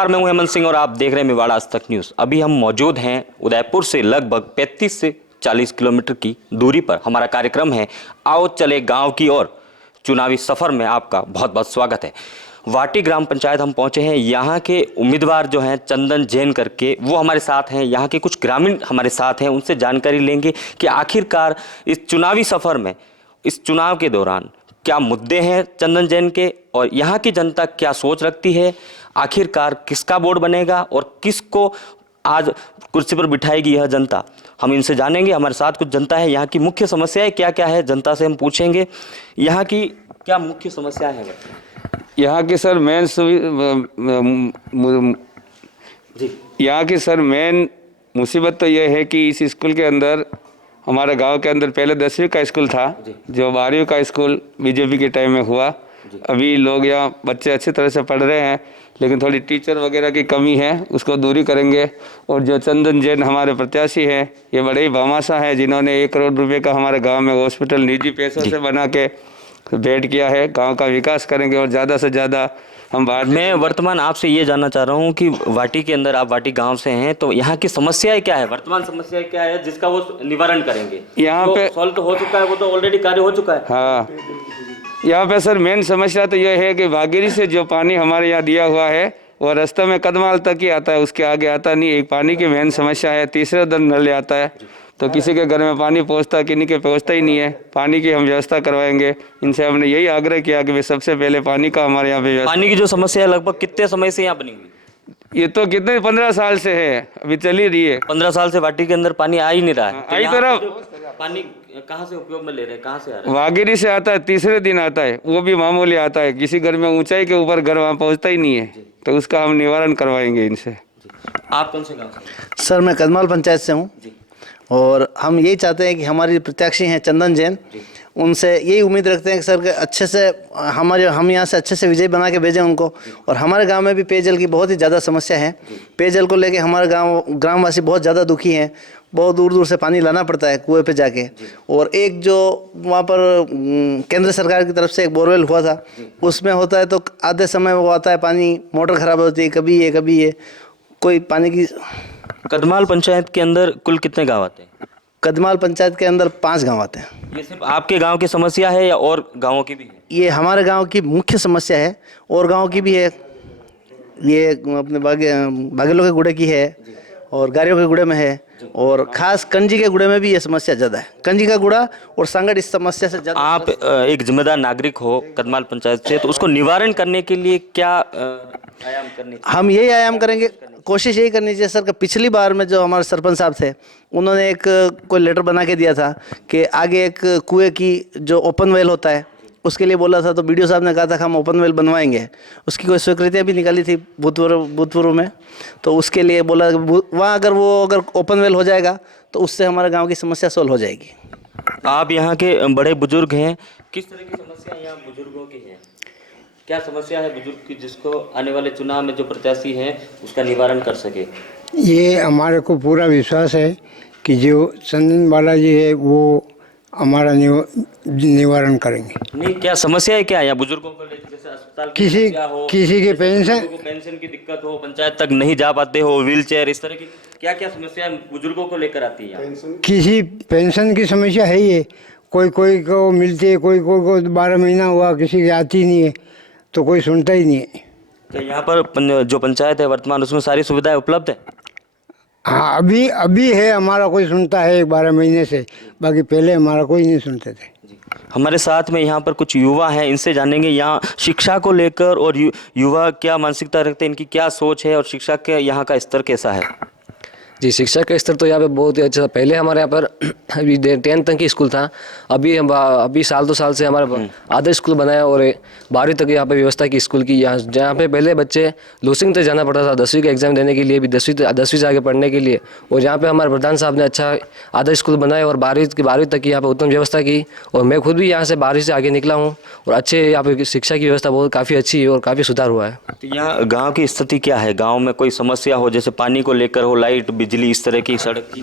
नमस्कार, मैं हूं हेमंत सिंह और आप देख रहे हैं मेवाड़ आज तक न्यूज़। अभी हम मौजूद हैं उदयपुर से लगभग 35 से 40 किलोमीटर की दूरी पर। हमारा कार्यक्रम है आओ चले गांव की ओर। चुनावी सफ़र में आपका बहुत बहुत स्वागत है। वाटी ग्राम पंचायत हम पहुंचे हैं। यहाँ के उम्मीदवार जो हैं चंदन जैन करके, वो हमारे साथ हैं। यहाँ के कुछ ग्रामीण हमारे साथ हैं, उनसे जानकारी लेंगे कि आखिरकार इस चुनावी सफ़र में, इस चुनाव के दौरान क्या मुद्दे हैं चंदन जैन के और यहाँ की जनता क्या सोच रखती है। आखिरकार किसका बोर्ड बनेगा और किसको आज कुर्सी पर बिठाएगी यह जनता, हम इनसे जानेंगे। हमारे साथ कुछ जनता है, यहाँ की मुख्य समस्याएं क्या क्या है जनता से हम पूछेंगे। यहाँ की क्या मुख्य समस्याएं हैं? यहाँ की सर मेन मुसीबत तो यह है कि इस स्कूल के अंदर, हमारे गांव के अंदर पहले 10वीं का स्कूल था, जो 12वीं का स्कूल बीजेपी के टाइम में हुआ। अभी लोग यहाँ बच्चे अच्छी तरह से पढ़ रहे हैं, लेकिन थोड़ी टीचर वगैरह की कमी है, उसको दूरी करेंगे। और जो चंदन जैन हमारे प्रत्याशी हैं, ये बड़े ही भामाशाह हैं, जिन्होंने 1 करोड़ रुपए का हमारे गांव में हॉस्पिटल निजी पैसों से बना के भेंट किया है। गांव का विकास करेंगे और ज़्यादा से ज़्यादा हम मैं वर्तमान आपसे ये जानना चाह रहा हूँ कि वाटी के अंदर, आप वाटी गांव से हैं, तो यहाँ की समस्याएं क्या है, वर्तमान समस्या क्या है जिसका वो निवारण करेंगे? यहाँ पे सॉल्व तो हो चुका है, वो तो ऑलरेडी कार्य हो चुका है। हाँ, यहाँ पे सर मेन समस्या तो यह है कि भागीरथी से जो पानी हमारे यहाँ दिया हुआ है वो रास्ते में कदमाल तक ही आता है, उसके आगे आता नहीं। एक पानी की मेन समस्या है। तीसरे दिन नल आता है, तो किसी के घर में पानी पहुँचता, किन्हीं के पहुँचता ही नहीं है। पानी की हम व्यवस्था करवाएंगे। इनसे हमने यही आग्रह किया कि सबसे पहले पानी का हमारे यहाँ पे। पानी की जो समस्या है लगभग कितने समय से यहाँ बनी हुई? ये तो कितने 15 साल से है, अभी चल ही रही है। 15 साल से वाटी के अंदर पानी आ ही नहीं रहा है। आई तरह पानी कहाँ से उपयोग में ले रहे हैं, कहाँ से आ रहा है? भागीरथी से आता है, तीसरे दिन आता है, वो भी मामूली आता है। किसी घर में ऊंचाई के ऊपर घर वहाँ पहुँचता ही नहीं है, तो उसका हम निवारण करवाएंगे इनसे। आप कौन से गाँव से? सर मैं कदमाल पंचायत से हूँ और हम यही चाहते हैं कि हमारी प्रत्याशी हैं चंदन जैन, उनसे यही उम्मीद रखते हैं कि सर अच्छे से हम यहाँ से अच्छे से विजय बना के भेजें उनको। और हमारे गांव में भी पेयजल की बहुत ही ज़्यादा समस्या है। पेयजल को लेके हमारे ग्रामवासी बहुत ज़्यादा दुखी हैं। बहुत दूर दूर से पानी लाना पड़ता है कुएं पे जाके। और एक जो वहाँ पर केंद्र सरकार की तरफ से एक बोरवेल हुआ था, उसमें होता है तो आधे समय वो आता है पानी, मोटर ख़राब होती है, कभी ये कोई पानी की। कदमाल पंचायत के अंदर कुल कितने गाँव आते हैं? कदमाल पंचायत के अंदर 5 गांव आते हैं। ये सिर्फ आपके गांव की समस्या है या और गांवों की भी है? ये हमारे गांव की मुख्य समस्या है, और गांव की भी है। ये अपने बागेलों के गुड़े की है और गारियों के गुड़े में है, और खास कंजी के गुड़े में भी ये समस्या ज़्यादा है। कंजी का गुड़ा और सांगड़ इस समस्या से ज़्यादा। आप एक जिम्मेदार नागरिक हो कदमाल पंचायत से, तो उसको निवारण करने के लिए क्या आयाम करने? हम यही आयाम करेंगे, कोशिश यही करनी चाहिए सर। कि पिछली बार में जो हमारे सरपंच साहब थे, उन्होंने एक कोई लेटर बना के दिया था कि आगे एक कुएं की जो ओपन वेल होता है उसके लिए बोला था, तो बीडीओ साहब ने कहा था कि हम ओपन वेल बनवाएंगे। उसकी कोई स्वीकृतियाँ भी निकाली थी भूतपूर्व में, तो उसके लिए बोला वहाँ अगर ओपन वेल हो जाएगा तो उससे हमारे गाँव की समस्या सोल्व हो जाएगी। आप यहाँ के बड़े बुजुर्ग हैं, किस तरह की समस्या यहाँ बुजुर्गों की है? क्या समस्या है बुजुर्ग की जिसको आने वाले चुनाव में जो प्रत्याशी है उसका निवारण कर सके? ये हमारे को पूरा विश्वास है कि जो चंदन बालाजी है वो हमारा निवारण करेंगे। नहीं, क्या समस्या है, क्या है बुजुर्गों को लेकर? जैसे अस्पताल किसी की पेंशन की दिक्कत हो, पंचायत तक नहीं जा पाते हो, व्हील चेयर, इस तरह की क्या क्या समस्या बुजुर्गों को लेकर आती है? किसी पेंशन की समस्या है ही है। कोई को मिलती है, कोई को 12 महीना हुआ, किसी की आती नहीं है, तो कोई सुनता ही नहीं है। तो यहाँ पर जो पंचायत है वर्तमान, उसमें सारी सुविधाएं उपलब्ध है? हाँ, अभी है, हमारा कोई सुनता है 12 महीने से, बाकी पहले हमारा कोई नहीं सुनते थे। हमारे साथ में यहाँ पर कुछ युवा हैं, इनसे जानेंगे यहाँ शिक्षा को लेकर और युवा क्या मानसिकता रखते हैं, इनकी क्या सोच है और शिक्षा के यहाँ का स्तर कैसा है? जी, शिक्षा का स्तर तो यहाँ पे बहुत ही अच्छा। पहले हमारे यहाँ पर अभी 10th तक की स्कूल था। अभी साल 2 साल से हमारा आदर्श स्कूल बनाया और 12वीं तक यहाँ पे व्यवस्था की स्कूल की। यहाँ जहाँ पे पहले बच्चे लूसिंग तक जाना पड़ता था 10वीं का एग्ज़ाम देने के लिए, भी 10वीं से आगे पढ़ने के लिए। और यहाँ पे हमारे प्रधान साहब ने अच्छा आदर्श स्कूल बनाया और 12वीं तक की यहाँ पर उत्तम व्यवस्था की। और मैं खुद भी यहाँ से 12वीं से आगे निकला हूँ और अच्छे यहाँ पे शिक्षा की व्यवस्था बहुत काफ़ी अच्छी है और काफ़ी सुधार हुआ है। तो यहाँ गाँव की स्थिति क्या है? गाँव में कोई समस्या हो, जैसे पानी को लेकर हो, लाइट बिजली इस तरह की सड़क की?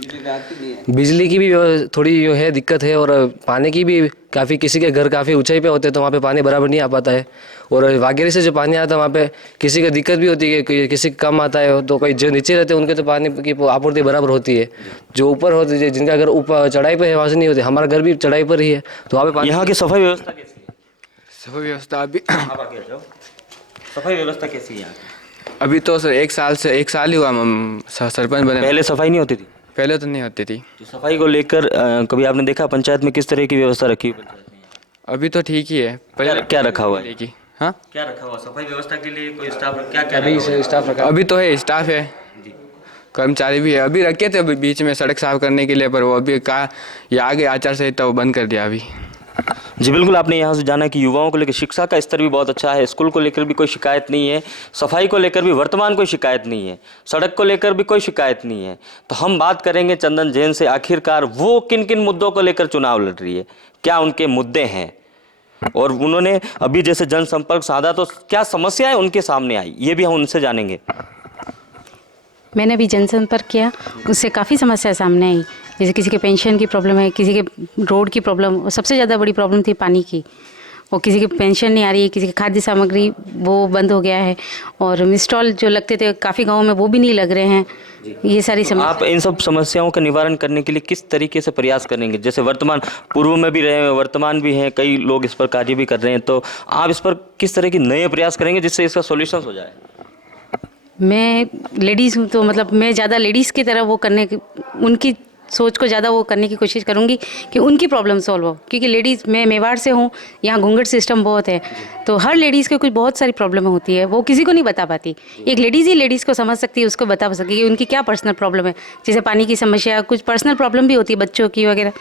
बिजली की भी थोड़ी जो है दिक्कत है, और पानी की भी काफ़ी, किसी के घर काफ़ी ऊंचाई पे होते हैं तो वहाँ पे पानी बराबर नहीं आ पाता है, और वागेरी से जो पानी आता है वहाँ पे किसी को दिक्कत भी होती है कि किसी का कम आता है, तो कोई जो नीचे रहते हैं उनके तो पानी की आपूर्ति बराबर होती है। जो ऊपर होती है, जिनका घर ऊपर चढ़ाई पे है वहाँ से नहीं होती। हमारा घर भी चढ़ाई पर ही है, तो वहाँ पे पानी। यहाँ की सफाई व्यवस्था कैसी है? सफाई व्यवस्था अभी आप आगे आ जाओ। सफाई व्यवस्था कैसी है यहाँ की? अभी तो सर एक साल ही हुआ हम सरपंच बने। पहले सफाई नहीं होती थी? पहले तो नहीं होती थी। तो सफाई को लेकर कभी आपने देखा पंचायत में किस तरह की व्यवस्था रखी हुई पंचायत ने? अभी तो ठीक ही है। क्या रखा हुआ है? की हाँ, क्या रखा हुआ सफाई व्यवस्था के लिए? कोई स्टाफ क्या क्या अभी स्टाफ रखा। अभी तो है, स्टाफ है, कर्मचारी भी है। अभी रखे थे बीच में सड़क साफ करने के लिए, पर वो अभी कहा ये आगे आचार संहिता वो बंद कर दिया अभी। जी बिल्कुल, आपने यहाँ से जाना कि युवाओं को लेकर शिक्षा का स्तर भी बहुत अच्छा है, स्कूल को लेकर भी कोई शिकायत नहीं है, सफाई को लेकर भी वर्तमान कोई शिकायत नहीं है, सड़क को लेकर भी कोई शिकायत नहीं है। तो हम बात करेंगे चंदन जैन से, आखिरकार वो किन किन मुद्दों को लेकर चुनाव लड़ रही है, क्या उनके मुद्दे हैं, और उन्होंने अभी जैसे जनसंपर्क साधा तो क्या समस्याएं उनके सामने आई, ये भी हम उनसे जानेंगे। मैंने अभी जनसंपर्क किया, उससे काफ़ी समस्या सामने आई। जैसे किसी के पेंशन की प्रॉब्लम है, किसी के रोड की प्रॉब्लम, और सबसे ज़्यादा बड़ी प्रॉब्लम थी पानी की। और किसी की पेंशन नहीं आ रही है, किसी की खाद्य सामग्री वो बंद हो गया है, और मिसटॉल जो लगते थे काफ़ी गाँव में वो भी नहीं लग रहे हैं। ये सारी समस्या। आप इन सब समस्याओं का निवारण करने के लिए किस तरीके से प्रयास करेंगे? जैसे वर्तमान पूर्व में भी रहे हैं, वर्तमान भी हैं, कई लोग इस पर कार्य भी कर रहे हैं, तो आप इस पर किस तरह के नए प्रयास करेंगे जिससे इसका सॉल्यूशन हो जाए? मैं लेडीज़ हूँ, तो मतलब मैं ज़्यादा लेडीज़ की तरह वो करने की, उनकी सोच को ज़्यादा वो करने की कोशिश करूँगी कि उनकी प्रॉब्लम सॉल्व हो। क्योंकि लेडीज़, मैं मेवाड़ से हूँ, यहाँ घूंघट सिस्टम बहुत है, तो हर लेडीज़ को कुछ बहुत सारी प्रॉब्लम होती है, वो किसी को नहीं बता पाती। एक लेडीज़ ही लेडीज़ को समझ सकती है, उसको बता सकेगी कि उनकी क्या पर्सनल प्रॉब्लम है। जैसे पानी की समस्या, कुछ पर्सनल प्रॉब्लम भी होती है बच्चों की वगैरह।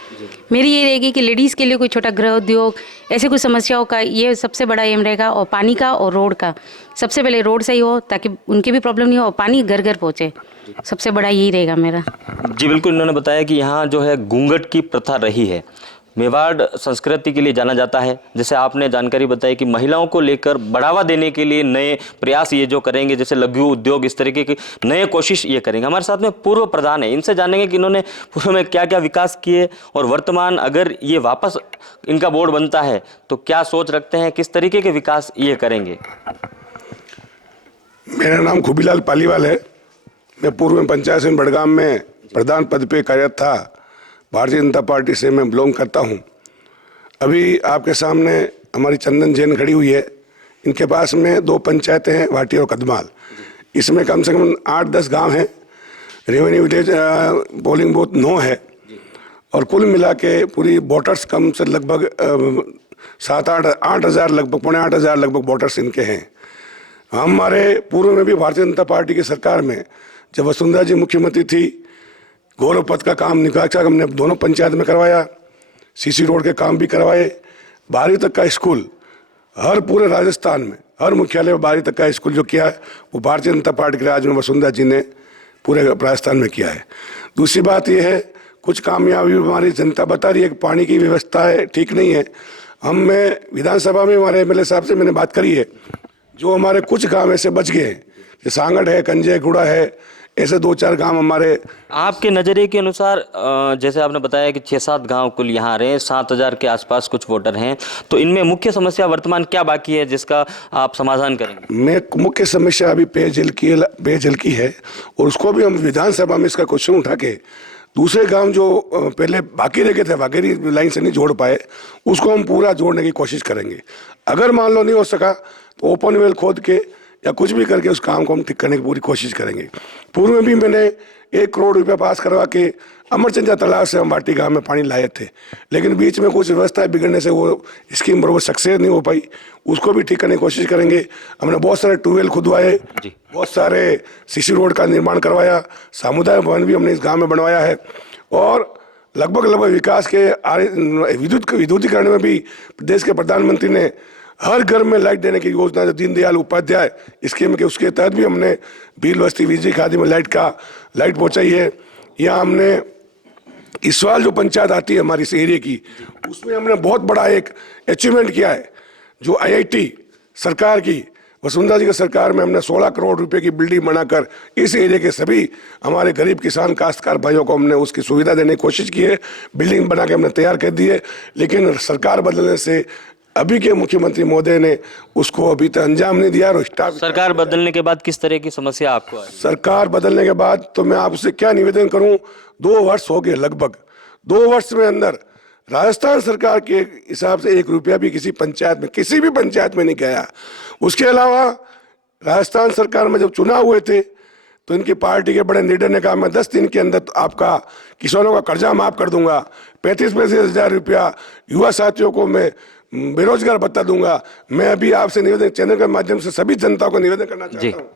मेरी ये रहेगी कि लेडीज़ के लिए कोई छोटा गृह उद्योग, ऐसे कुछ समस्याओं का ये सबसे बड़ा एम रहेगा। और पानी का और रोड का, सबसे पहले रोड सही हो ताकि उनकी भी प्रॉब्लम नहीं हो, और पानी घर घर पहुँचे, सबसे बड़ा यही रहेगा मेरा। जी बिल्कुल, इन्होंने बताया कि यहाँ जो है घूंघट की प्रथा रही है, मेवाड़ संस्कृति के लिए जाना जाता है। जैसे आपने जानकारी बताई कि महिलाओं को लेकर बढ़ावा देने के लिए नए प्रयास ये जो करेंगे, जैसे लघु उद्योग, इस तरीके की नए कोशिश ये करेंगे। हमारे साथ में पूर्व प्रधान है, इनसे जानेंगे कि इन्होंने पूर्व में क्या क्या विकास किए, और वर्तमान अगर ये वापस इनका बोर्ड बनता है तो क्या सोच रखते हैं, किस तरीके के विकास ये करेंगे। मेरा नाम खुबीलाल पालीवाल है। मैं पूर्व में पंचायत समिति बड़गाम में प्रधान पद पे कार्यरत था। भारतीय जनता पार्टी से मैं बिलोंग करता हूं। अभी आपके सामने हमारी चंदन जैन खड़ी हुई है। इनके पास में 2 पंचायतें हैं, भाटी और कदमाल। इसमें कम से कम 8-10 गांव हैं। रेवेन्यू विलेज पोलिंग बूथ 9 है, और कुल मिला के पूरी वोटर्स कम से लगभग 7-8 हज़ार, लगभग 8,500 लगभग वोटर्स इनके हैं। हमारे पूर्व में भी भारतीय जनता पार्टी की सरकार में जब वसुंधरा जी मुख्यमंत्री थी, गौरव पथ का काम निकासा हमने दोनों पंचायत में करवाया, सीसी रोड के काम भी करवाए, 12वीं तक का स्कूल हर पूरे राजस्थान में हर मुख्यालय में 12वीं तक का स्कूल जो किया है वो भारतीय जनता पार्टी के राज में वसुंधरा जी ने पूरे राजस्थान में किया है। दूसरी बात यह है, कुछ कामयाबी हमारी जनता बता रही है कि पानी की व्यवस्था है ठीक नहीं है। मैं विधानसभा में हमारे एमएलए साहब से मैंने बात करी है, जो हमारे कुछ गांव ऐसे बच गए हैं, जैसे सांगड़ है, कंजे गुड़ा है, ऐसे 2-4 गांव हमारे। आपके नज़रिए के अनुसार जैसे आपने बताया कि 6-7 गांव कुल यहाँ आ रहे हैं, 7,000 के आसपास कुछ वोटर हैं, तो इनमें मुख्य समस्या वर्तमान क्या बाकी है जिसका आप समाधान करेंगे? में मुख्य समस्या अभी पेयजल की है, और उसको भी हम विधानसभा में इसका क्वेश्चन उठा के दूसरे गांव जो पहले बाकी रह गए थे, वाघेरी लाइन से नहीं जोड़ पाए, उसको हम पूरा जोड़ने की कोशिश करेंगे। अगर मान लो नहीं हो सका तो ओपन वेल खोद के या कुछ भी करके उस काम को हम ठीक करने की पूरी कोशिश करेंगे। पूर्व में भी मैंने 1 करोड़ रुपया पास करवा के अमरचंदा तालाब से हम बाटी गांव में पानी लाए थे, लेकिन बीच में कुछ व्यवस्था बिगड़ने से वो स्कीम बराबर सक्सेस नहीं हो पाई। उसको भी ठीक करने की कोशिश करेंगे। हमने बहुत सारे ट्यूबवेल खुदवाए, बहुत सारे सीसी रोड का निर्माण करवाया, सामुदायिक भवन भी हमने इस गाँव में बनवाया है, और लगभग विकास के विद्युतीकरण में भी प्रदेश के प्रधानमंत्री ने हर घर में लाइट देने की योजना, जो दीनदयाल उपाध्याय स्कीम के, उसके तहत भी हमने भील बस्ती बिजली खादी में लाइट पहुंचाई है। यहाँ हमने इसवाल जो पंचायत आती है हमारी इस एरिया की, उसमें हमने बहुत बड़ा एक अचीवमेंट किया है, जो IIT सरकार की वसुंधरा जी की सरकार में हमने 16 करोड़ रुपए की बिल्डिंग बनाकर इस एरिया के सभी हमारे गरीब किसान काश्तकार भाइयों को हमने उसकी सुविधा देने की कोशिश की है। बिल्डिंग बना के हमने तैयार कर दी है, लेकिन सरकार बदलने से अभी के मुख्यमंत्री महोदय ने उसको अभी तक अंजाम नहीं दिया। और स्टाफ सरकार बदलने के बाद किस तरह की समस्या आपको आई? सरकार बदलने के बाद तो मैं आपसे क्या निवेदन करूं, 2 वर्ष हो गए, लगभग 2 वर्ष में अंदर राजस्थान सरकार के हिसाब से 1 रुपया भी किसी पंचायत में, किसी भी पंचायत में नहीं गया। उसके अलावा राजस्थान सरकार में जब चुनाव हुए थे तो इनकी पार्टी के बड़े लीडर ने कहा मैं 10 दिन के अंदर आपका किसानों का कर्जा माफ कर दूंगा, 35-35 हज़ार रुपया युवा साथियों को मैं बेरोजगार बता दूंगा। मैं अभी आपसे निवेदन चैनल के माध्यम से सभी जनता को निवेदन करना चाहता हूँ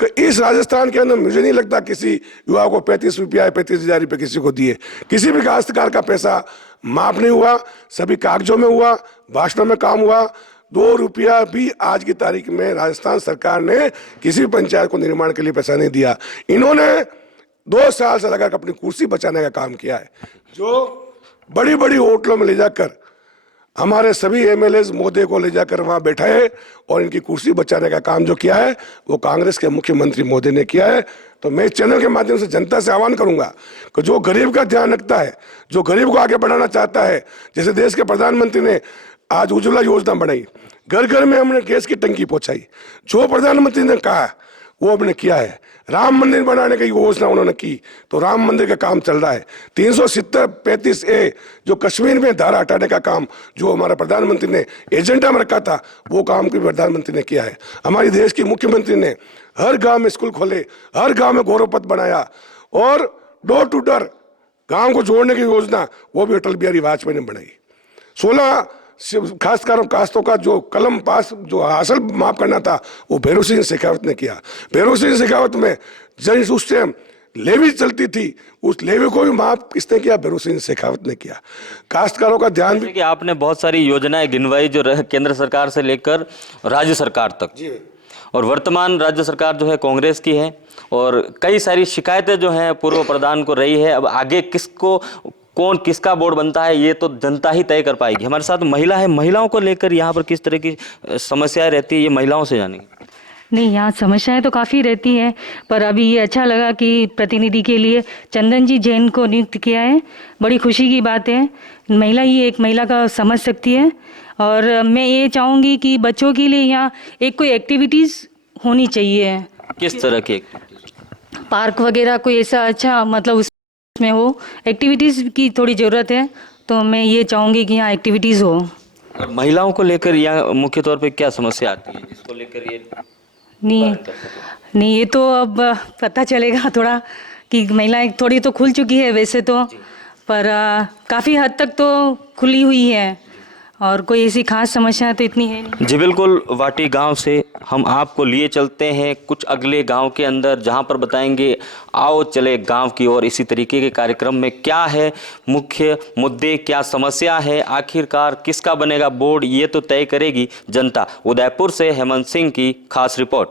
कि इस राजस्थान के अंदर मुझे नहीं लगता किसी युवा को 35 रुपया या 35 हज़ार रुपये किसी को दिए। किसी भी काश्तकार का पैसा माफ नहीं हुआ, सभी कागजों में हुआ, भाषणों में काम हुआ। 2 रुपया भी आज की तारीख में राजस्थान सरकार ने किसी भी पंचायत को निर्माण के लिए पैसा नहीं दिया। इन्होंने 2 साल से लगाकर अपनी कुर्सी बचाने का काम किया है, जो बड़ी बड़ी होटलों में ले जाकर हमारे सभी एमएलए मोदी को ले जाकर वहां बैठाए और इनकी कुर्सी बचाने का काम जो किया है वो कांग्रेस के मुख्यमंत्री मोदी ने किया है। तो मैं इस चैनल के माध्यम से जनता से आह्वान करूंगा कि जो गरीब का ध्यान रखता है, जो गरीब को आगे बढ़ाना चाहता है, जैसे देश के प्रधानमंत्री ने आज उज्ज्वला योजना बनाई, घर घर में हमने गैस की टंकी पहुंचाई, जो प्रधानमंत्री ने कहा वो हमने किया है। राम मंदिर बनाने की योजना उन्होंने की, तो राम मंदिर का काम चल रहा है। 370-35A जो कश्मीर में धारा हटाने का काम जो हमारा प्रधानमंत्री ने एजेंडा में रखा था, वो काम भी प्रधानमंत्री ने किया है। हमारी देश की मुख्यमंत्री ने हर गांव में स्कूल खोले, हर गांव में गौरव पथ बनाया और डोर टू डोर गांव को जोड़ने की योजना वो भी अटल बिहारी वाजपेयी ने बनाई। 16 खासकर कास्तों का जो कलम पास जो हासिल माफ करना था वो भैरव सिंह शेखावत ने किया। भैरव सिंह शेखावत में जब उस टाइम लेवी चलती थी, उस लेवी को भी माफ किसने किया? भैरव सिंह शेखावत ने किया। काश्तकारों का ध्यान भी कि आपने बहुत सारी योजनाएं गिनवाई जो केंद्र सरकार से लेकर राज्य सरकार तक, और वर्तमान राज्य सरकार जो है कांग्रेस की है और कई सारी शिकायतें जो हैं पूर्व प्रधान को रही है। अब आगे किसको कौन किसका बोर्ड बनता है ये तो जनता ही तय कर पाएगी। हमारे साथ महिला है, महिलाओं को लेकर यहाँ पर किस तरह की समस्याएं रहती है ये महिलाओं से जानेंगे। नहीं, यहाँ समस्याएं तो काफ़ी रहती हैं, पर अभी ये अच्छा लगा कि प्रतिनिधि के लिए चंदन जी जैन को नियुक्त किया है, बड़ी खुशी की बात है। महिला ही एक महिला का समझ सकती है और मैं ये चाहूँगी कि बच्चों के लिए यहाँ एक कोई एक्टिविटीज़ होनी चाहिए। किस तरह की एक्टिविटीज? पार्क वगैरह कोई ऐसा अच्छा मतलब उसमें हो, एक्टिविटीज़ की थोड़ी ज़रूरत है, तो मैं ये चाहूँगी कि यहाँ एक्टिविटीज़ हो। और महिलाओं को लेकर यहाँ मुख्य तौर पे क्या समस्या आती है जिसको लेकर ये नहीं ये तो अब पता चलेगा थोड़ा कि महिलाएं थोड़ी तो खुल चुकी है वैसे तो, पर काफ़ी हद तक तो खुली हुई है और कोई ऐसी खास समस्या तो इतनी है नहीं। जी बिल्कुल, वाटी गांव से हम आपको लिए चलते हैं कुछ अगले गांव के अंदर, जहां पर बताएंगे आओ चले गांव की ओर। इसी तरीके के कार्यक्रम में क्या है मुख्य मुद्दे, क्या समस्या है, आखिरकार किसका बनेगा बोर्ड, ये तो तय करेगी जनता। उदयपुर से हेमंत सिंह की खास रिपोर्ट।